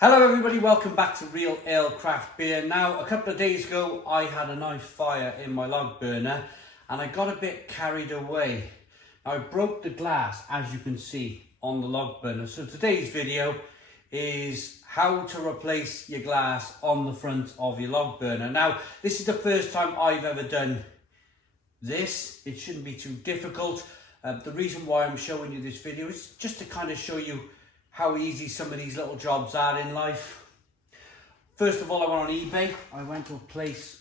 Hello everybody, welcome back to Real Ale Craft Beer. Now, a couple of days ago I had a nice fire in my log burner and I got a bit carried away. Now, I broke the glass, as you can see, on the log burner. So today's video is how to replace your glass on the front of your log burner. Now, this is the first time I've ever done this. It shouldn't be too difficult. The reason why I'm showing you this video is just to kind of show you how easy some of these little jobs are in life. First of all, I went on eBay. I went to a place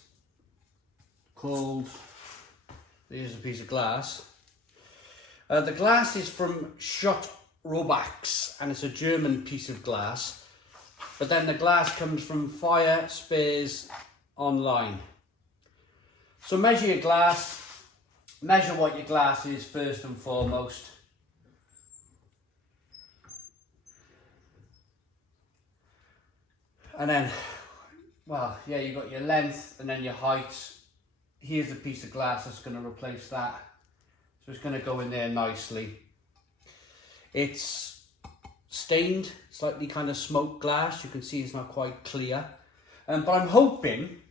called, here's a piece of glass. The glass is from Schott Robax and it's a German piece of glass. But then the glass comes from Fire Spares Online. So measure your glass, measure what your glass is first and foremost. And then, well, yeah, you've got your length and then your height. Here's a piece of glass that's going to replace that. So it's going to go in there nicely. It's stained, slightly kind of smoked glass. You can see it's not quite clear. But I'm hoping,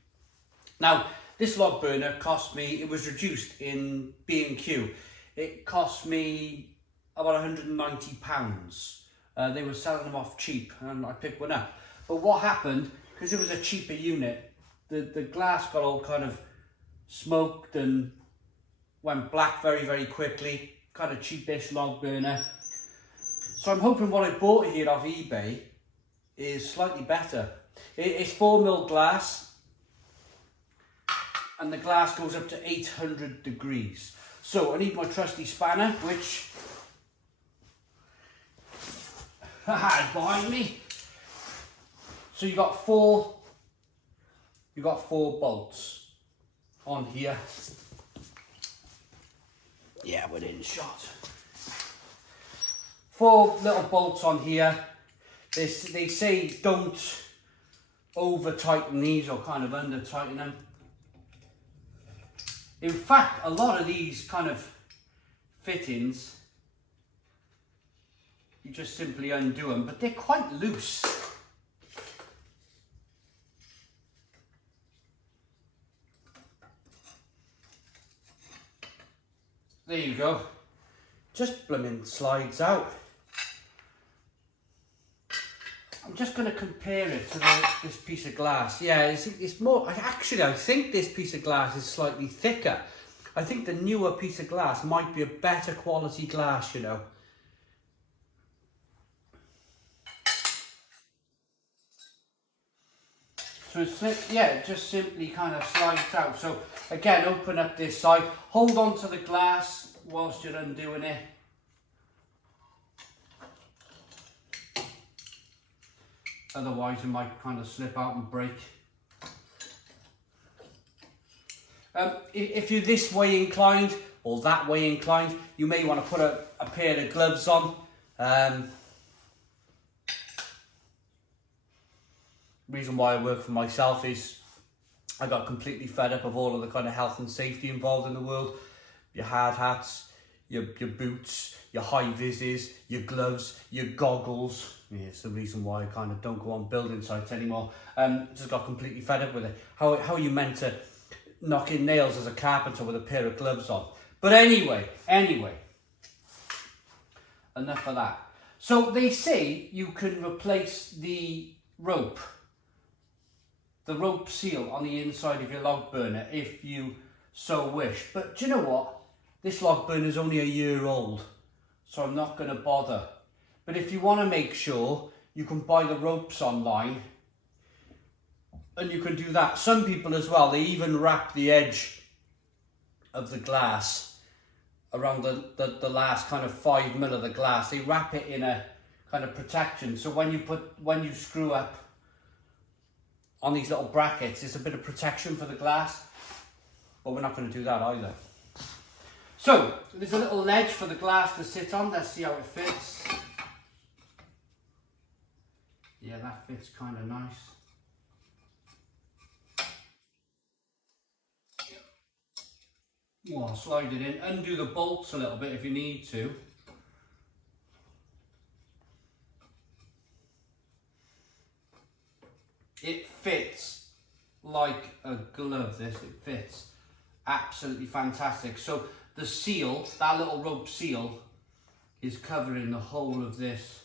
now this log burner cost me, it was reduced in B&Q. It cost me about £190. They were selling them off cheap and I picked one up. But what happened, because it was a cheaper unit, the glass got all kind of smoked and went black very, very quickly. Kind of cheapish log burner. So I'm hoping what I bought here off eBay is slightly better. It's 4mm glass and the glass goes up to 800 degrees. So I need my trusty spanner, which is behind me. So you got four bolts on here. Yeah, within shot. 4 little bolts on here. They say don't over tighten these or kind of under tighten them. In fact, a lot of these kind of fittings, you just simply undo them, but they're quite loose. There you go. Just blooming slides out. I'm just going to compare it to this piece of glass. Yeah, it's more, actually I think this piece of glass is slightly thicker. I think the newer piece of glass might be a better quality glass, you know. So it's, yeah, it just simply kind of slides out. So again, open up this side, hold on to the glass whilst you're undoing it. Otherwise it might kind of slip out and break. If you're this way inclined or that way inclined, you may want to put a pair of gloves on. Reason why I work for myself is I got completely fed up of all of the kind of health and safety involved in the world. Your hard hats, your boots, your high vises, your gloves, your goggles. Yeah, it's the reason why I kind of don't go on building sites anymore. Just got completely fed up with it. How are you meant to knock in nails as a carpenter with a pair of gloves on? But anyway, enough of that. So they say you can replace the rope seal on the inside of your log burner if you so wish. But do you know what? This log burner is only a year old, so I'm not going to bother. But if you want to make sure, you can buy the ropes online and you can do that. Some people as well, they even wrap the edge of the glass around the last kind of 5mm of the glass. They wrap it in a kind of protection, so when you screw up on these little brackets, it's a bit of protection for the glass, but we're not going to do that either. So there's a little ledge for the glass to sit on. Let's see how it fits. Yeah, that fits kind of nice. Well, slide it in, undo the bolts a little bit if you need to. It fits like a glove, this. It fits absolutely fantastic. So the seal, that little rope seal, is covering the whole of this.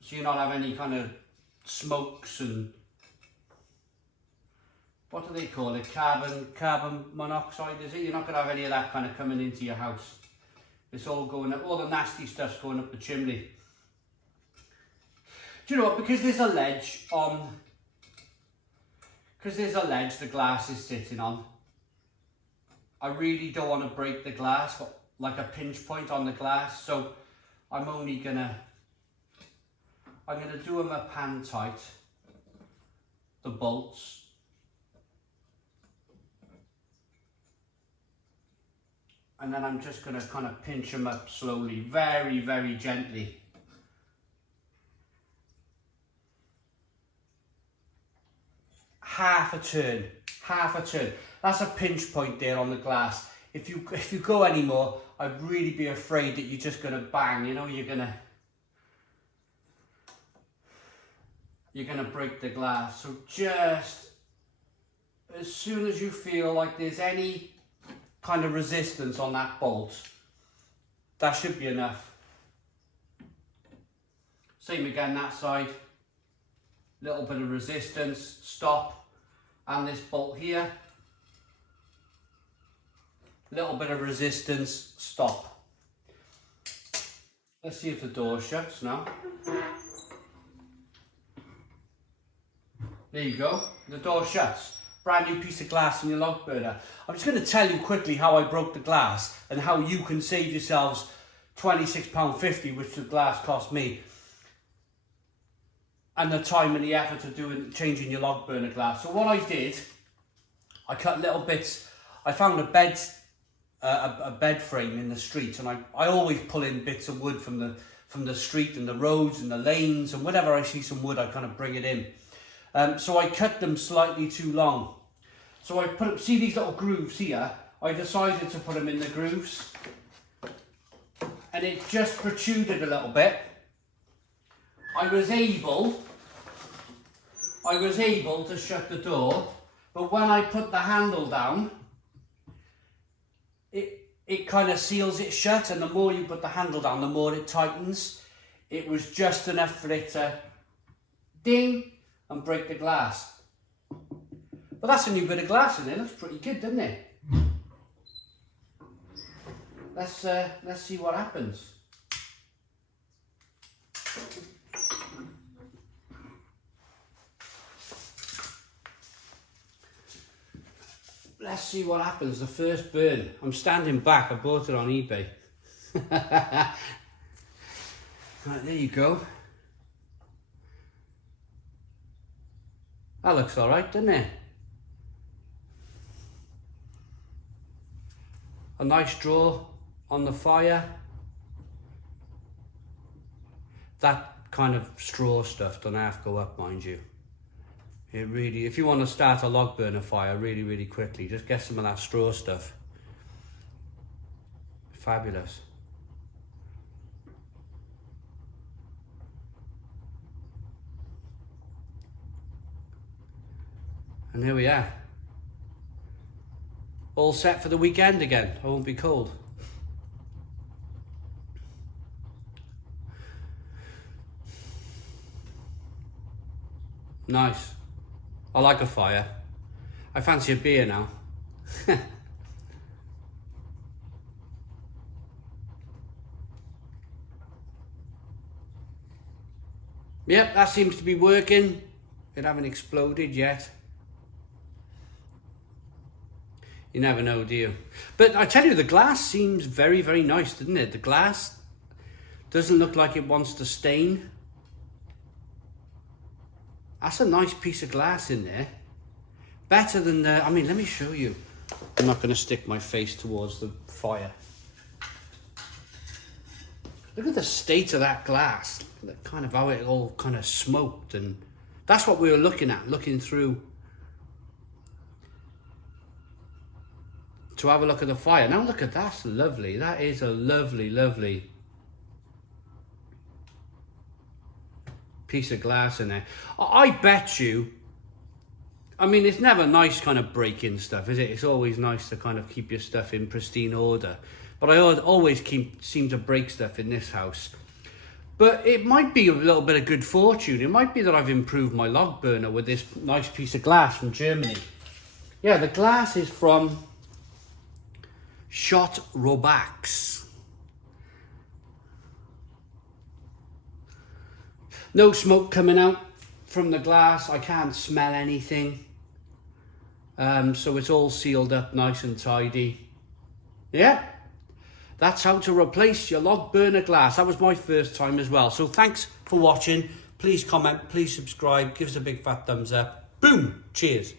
So you not have any kind of smokes and, what do they call it, carbon monoxide, is it? You're not going to have any of that kind of coming into your house. It's all going up, all the nasty stuff's going up the chimney. Do you know what, because there's a ledge the glass is sitting on, I really don't want to break the glass, like a pinch point on the glass, so I'm gonna do them a pan tight, the bolts. And then I'm just going to kind of pinch them up slowly, very, very gently. Half a turn. That's a pinch point there on the glass. If you go any more, I'd really be afraid that you're just going to bang, you know, you're going to break the glass. So just as soon as you feel like there's any kind of resistance on that bolt, that should be enough. Same again that side, little bit of resistance, stop, and this bolt here, little bit of resistance, stop. Let's see if the door shuts now. There you go, the door shuts. Brand new piece of glass in your log burner. I'm just going to tell you quickly how I broke the glass and how you can save yourselves £26.50, which the glass cost me, and the time and the effort of changing your log burner glass. So what I did, I cut little bits. I found a bed frame in the street, and I always pull in bits of wood from the street and the roads and the lanes, and whenever I see some wood, I kind of bring it in. So I cut them slightly too long. So I see these little grooves here, I decided to put them in the grooves, and it just protruded a little bit. I was able to shut the door, but when I put the handle down, it kind of seals it shut, and the more you put the handle down, the more it tightens. It was just enough for it to ding and break the glass. But that's a new bit of glass in there. Looks pretty good, doesn't it? Let's see what happens. Let's see what happens. The first burn. I'm standing back. I bought it on eBay. Right, there you go. That looks alright, doesn't it? A nice draw on the fire. That kind of straw stuff don't have to go up, mind you. It really, if you want to start a log burner fire really, really quickly, just get some of that straw stuff. Fabulous. And here we are. All set for the weekend again. I won't be cold. Nice. I like a fire. I fancy a beer now. Yep, that seems to be working. It haven't exploded yet. You never know, do you? But I tell you, the glass seems very, very nice, doesn't it? The glass doesn't look like it wants to stain. That's a nice piece of glass in there. Better than the, I mean, let me show you. I'm not going to stick my face towards the fire. Look at the state of that glass. Look at kind of how it all kind of smoked, and that's what we were looking at, looking through to have a look at the fire. Now look at that, that's lovely. That is a lovely, lovely piece of glass in there. I bet you, I mean, it's never nice kind of breaking stuff, is it? It's always nice to kind of keep your stuff in pristine order. But I always seem to break stuff in this house. But it might be a little bit of good fortune. It might be that I've improved my log burner with this nice piece of glass from Germany. Yeah, the glass is from Schott Robax. No smoke coming out from the glass. I can't smell anything. So it's all sealed up nice and tidy. Yeah. That's how to replace your log burner glass. That was my first time as well. So thanks for watching. Please comment, please subscribe, give us a big fat thumbs up. Boom, cheers.